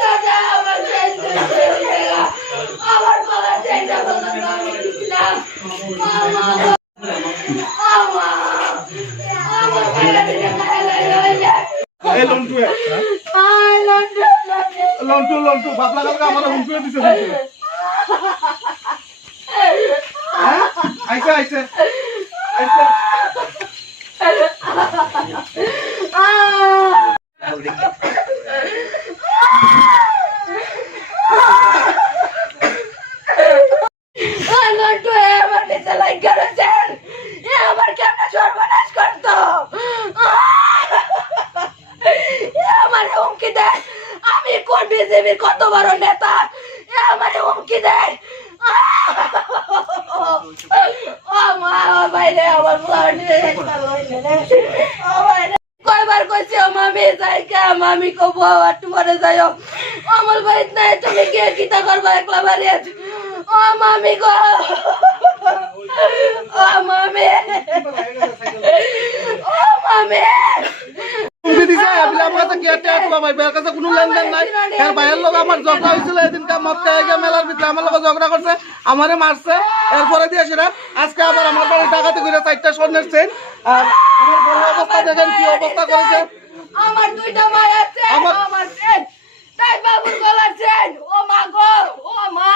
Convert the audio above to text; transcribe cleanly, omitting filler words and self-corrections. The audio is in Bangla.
দাদা আমার আমার গলার চেনটা পর্যন্ত আমি দিছিলাম। লন্টু বাবলা কালকে আমার হুমকি দিছে আইছে আইছে আইছে লন্টু আমার নিচে লাইক করেছেন, আমার কেমন সর্বনাশ করতো, আমার হুমকি দেয়। আমি কোন বিজেপির কত বড় নেতা, আমার হুমকি দেয়। কয়বার কইছি মামি যাই কে, মামি কব একটু পরে যাইও, আমার বাড়িতে নাই, তুমি গিয়ে কিতা করবো একলা বাড়ি। ও মামি গো, ও মামি, ও মামি দিছে আপনি আমার কাছে কি একটা বাবা বের কাছে কোনো লেনদেন নাই। এর ভাইয়ের লোক আমার ঝগড়া হয়েছিল এদিনকে মদ খেয়ে গিয়ে মেলার ভিতরে আমার লোক ঝগড়া করছে, আমারে মারছে। এরপরে দিয়ে সেটা আজকে আবার আমার বাড়ি ডাকাতি করে 4টা স্বর্ণের চেন। আর আমার বড় অবস্থা দেখেন কি অবস্থা করেছে। আমার 2টা মায়ের চেন, আমার চেন, তাই বাবুর গলার চেন। ও মা গো, ও মা।